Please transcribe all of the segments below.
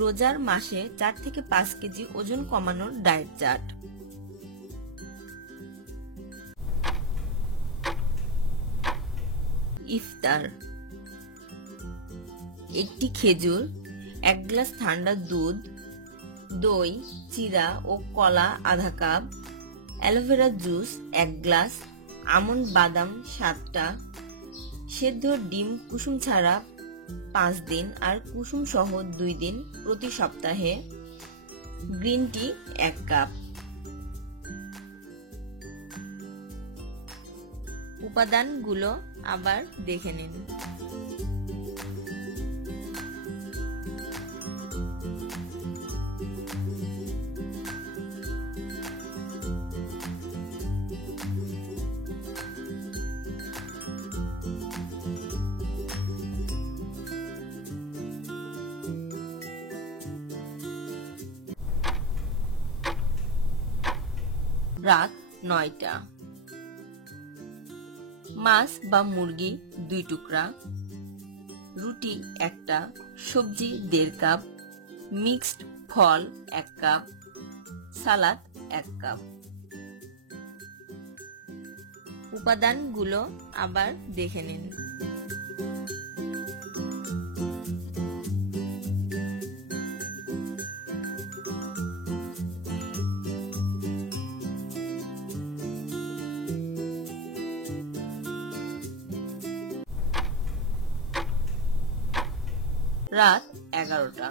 রোজার মাসে 4 থেকে 5 কেজি ওজন কমানোর ডায়েট চার্ট। ইফতার: একটি খেজুর, 1 গ্লাস ঠান্ডা দুধ, দই, চিরা ও কলা আধা cup, aloe vera juice 1 glass, almond বাদাম 7টা, সেদ্ধ ডিম কুসুম ছাড়া 5 দিন আর কুসুম সহ 2 দিন প্রতি সপ্তাহে, গ্রিন টি 1 কাপ। উপাদানগুলো আবার দেখে নিন। রাত 9টা। মাছ বা মুরগি 2 টুকরা, রুটি 1টা, সবজি 1.5 কাপ, মিক্সড ফল 1 কাপ, সালাদ 1 কাপ। উপাদানগুলো আবার দেখে নিন। রাত 11টা।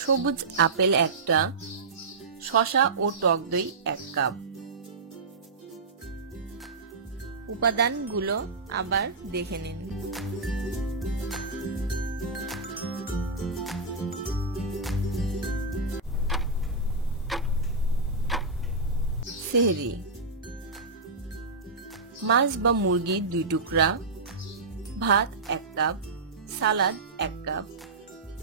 সবুজ আপেল 1টা, শসা ও টক দই 1 কাপ। উপাদানগুলো আবার দেখে নিন। সেহরি: মাছ বা মুরগি 2 টুকরা, ভাত 1 কাপ, সালাদ 1 কাপ,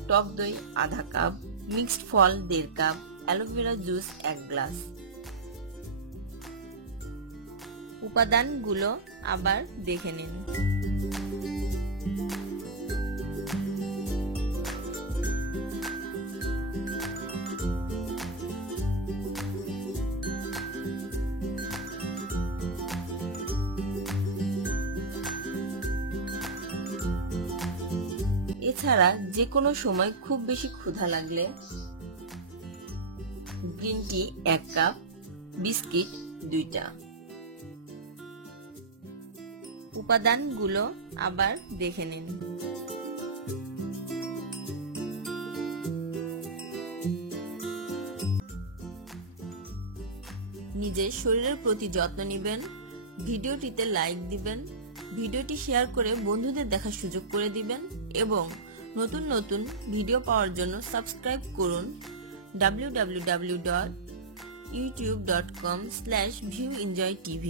টক দই আধা কাপ, মিক্সড ফল 1.5 কাপ, অ্যালোভেরা জুস 1 গ্লাস। উপাদানগুলো আবার দেখে নিন। এছাড়া যে কোনো সময় খুব বেশি ক্ষুধা লাগলে গ্রিন টি 1 কাপ, বিস্কিট 2টা। উপাদানগুলো আবার দেখে নিন। নিজের শরীরের প্রতি যত্ন নেবেন, ভিডিওটিতে লাইক দিবেন, ভিডিওটি শেয়ার করে বন্ধুদের দেখার সুযোগ করে দিবেন এবং নতুন নতুন ভিডিও পাওয়ার জন্য সাবস্ক্রাইব করুন www.youtube.com/viewenjoytv।